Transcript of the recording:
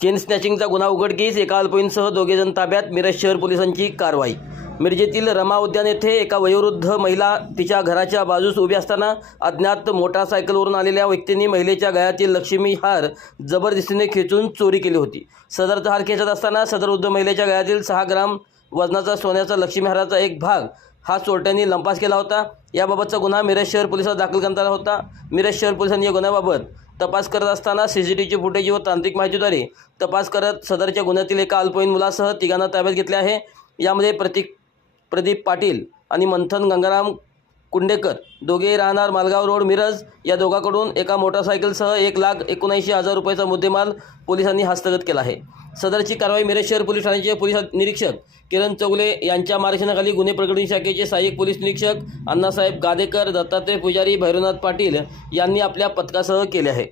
Chain स्नॅचिंगचा गुन्हा उघडकीस एका अल्पवयीनसह दोघेजण ताब्यात मिरज शहर पोलिसांची कारवाई. मिरजेतील रमा उद्यान येथे एका वयोवृद्ध महिला तिच्या घराच्या बाजूस उभी असताना अज्ञात मोटारसायकलवरून आलेल्या व्यक्तींनी महिलेच्या गळ्यातील लक्ष्मी हार जबरदस्तीने खेचून चोरी केली होती. सदरचा हार खेचत असताना सदर वृद्ध महिलेच्या गळ्यातील सहा ग्राम वजनाचा सोन्याचा लक्ष्मी हाराचा एक भाग हा चोरट्यांनी लंपास केला होता. याबाबतचा गुन्हा मिरज शहर पोलिसात दाखल करण्यात आला होता. मिरज शहर पोलिसांनी या गुन्ह्याबाबत तपास करत असताना सी सी टी व्हीची फुटेज व तांत्रिक माहितीद्वारे तपास करत सदरच्या गुन्ह्यातील एका अल्पवयीन मुलासह तिघांना ताब्यात घेतले आहे. यामध्ये प्रतीक प्रदीप पाटील आणि मंथन गंगाराम कुंडेकर. दोघे राहणार मालगाव रोड मिरज. या दोघांकडून एका मोटारसायकलसह एक लाख एकोणऐंशी हजार रुपयाचा मुद्देमाल पोलिसांनी हस्तगत केला आहे. सदरची कारवाई मिरज शहर पोलीस ठाण्याचे पोलीस निरीक्षक किरण चौगले यांच्या मार्गदर्शनाखाली गुन्हे प्रकरण शाखेचे सहाय्यक पोलीस निरीक्षक अण्णासाहेब गादेकर दत्तात्रय पुजारी भैरवनाथ पाटील यांनी आपल्या पथकासह केले आहे.